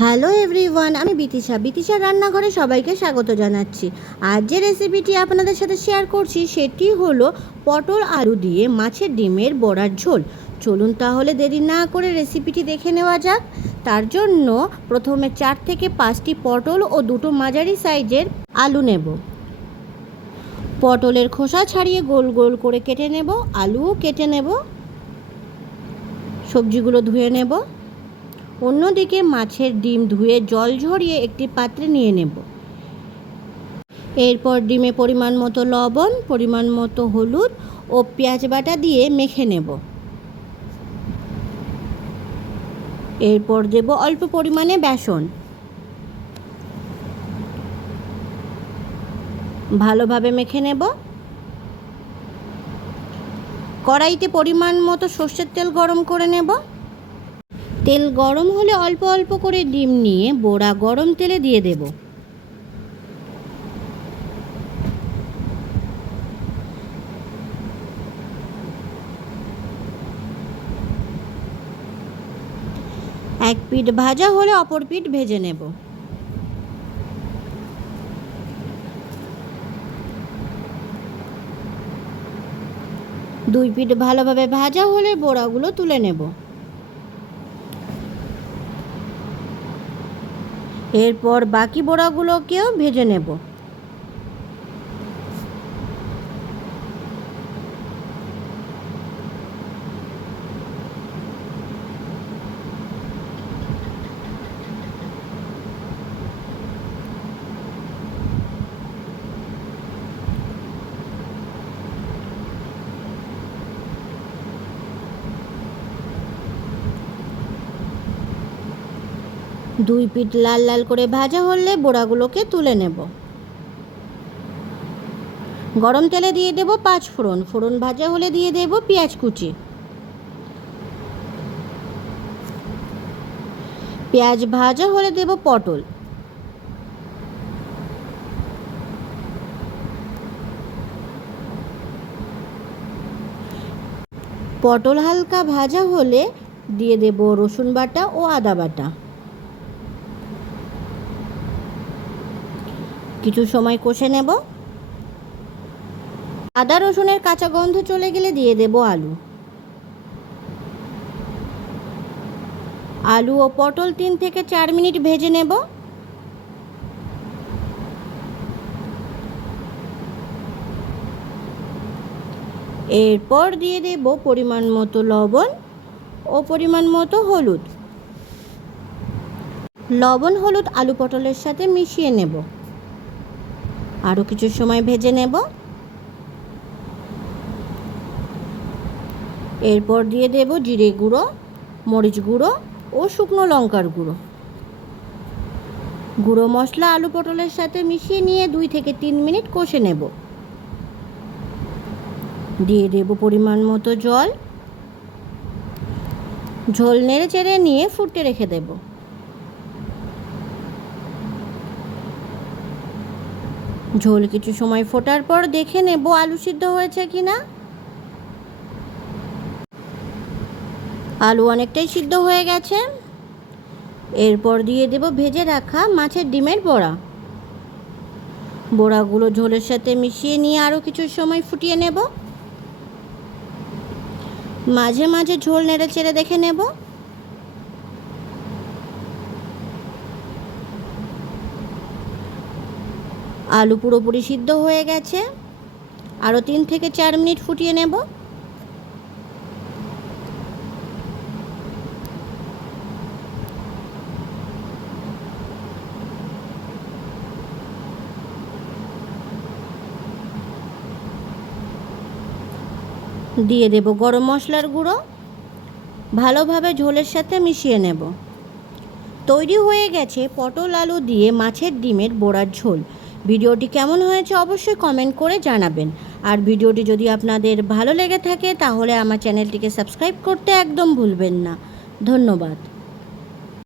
Hello everyone, আমি বিতিশা রান্নাঘরে সবাইকে স্বাগত জানাচ্ছি। আজ যে রেসিপিটি আপনাদের সাথে শেয়ার করছি সেটি হলো পটল আলু দিয়ে মাছের ডিমের বড়ার ঝোল। চলুন তাহলে দেরি না করে রেসিপিটি দেখে নেওয়া যাক। তার জন্য প্রথমে 4 থেকে 5টি পটল ও 2টো মাঝারি সাইজের আলু নেব। পটলের খোসা ছাড়িয়ে গোল গোল করে কেটে নেব, আলুও কেটে নেব। সবজিগুলো ধুয়ে নেব। অন্যদিকে মাছের ডিম ধুয়ে জল ঝরিয়ে একটি পাত্রে নিয়ে নেব। এরপর ডিমে পরিমাণ মতো লবণ, পরিমাণ মতো হলুদ ও পেঁয়াজ বাটা দিয়ে মেখে নেব। এরপর দেব অল্প পরিমাণে বেসন। ভালোভাবে মেখে নেব। কড়াইতে পরিমাণ মতো সর্ষের তেল গরম করে নেব। তেল গরম হলে অল্প অল্প করে ডিম নিয়ে বড়া গরম তেলে দিয়ে দেব। এক পিঠ ভাজা হলে অপর পিঠ ভেজে নেব। দুই পিঠ ভালোভাবে ভাজা হলে বড়াগুলো তুলে নেব। এরপর বাকি বড়াগুলোকেও ভেজে নেব। দুই পিঠ লাল লাল করে ভাজা হলে বড়াগুলোকে তুলে নেব। গরম তেলে দিয়ে দেব 5 ফোড়ন। ফোড়ন ভাজা হলে দিয়ে দেব পেঁয়াজ কুচি। পেঁয়াজ ভাজা হলে দেব পটল। পটল হালকা ভাজা হলে দিয়ে দেব রসুন বাটা ও আদা বাটা। কিছু সময় কষে নেব। আদা রসুনের কাঁচা গন্ধ চলে গেলে দিয়ে দেব আলু। আলু ও পটল 3 থেকে 4 মিনিট ভেজে নেব। এরপর দিয়ে দেব পরিমাণ মতো লবণ ও পরিমাণ মতো হলুদ। লবণ হলুদ আলু পটলের সাথে মিশিয়ে নেব। আরও কিছু সময় ভেজে নেব। এরপর দিয়ে দেব জিরে গুঁড়ো, মরিচ গুঁড়ো ও শুকনো লঙ্কার গুঁড়ো। গুঁড়ো মশলা আলু পটলের সাথে মিশিয়ে নিয়ে 2 থেকে 3 মিনিট কষে নেব। দিয়ে দেব পরিমাণ মতো জল। ঝোল নেড়ে চেড়ে নিয়ে ফুটতে রেখে দেব। ঝোল কিছু সময় ফোটার পর দেখে নেব আলু সিদ্ধ হয়েছে কিনা। আলু অনেকটাই সিদ্ধ হয়ে গেছে। এরপর দিয়ে দেব ভেজে রাখা মাছের ডিমের বড়া। বড়াগুলো ঝোলের সাথে মিশিয়ে নিয়ে আরও কিছু সময় ফুটিয়ে নেব। মাঝে মাঝে ঝোল নেড়ে চেড়ে দেখে নেব। আলু পুরোপুরি সিদ্ধ হয়ে গেছে। আরও 3 থেকে 4 মিনিট ফুটিয়ে নেব। দিয়ে দেব গরম মশলার গুঁড়ো। ভালোভাবে ঝোলের সাথে মিশিয়ে নেব। তৈরি হয়ে গেছে পটল আলু দিয়ে মাছের ডিমের বড়ার ঝোল। ভিডিওটি কেমন হয়েছে অবশ্যই কমেন্ট করে জানাবেন। আর ভিডিওটি যদি আপনাদের ভালো লেগে থাকে তাহলে আমার চ্যানেলটিকে সাবস্ক্রাইব করতে একদম ভুলবেন না। ধন্যবাদ।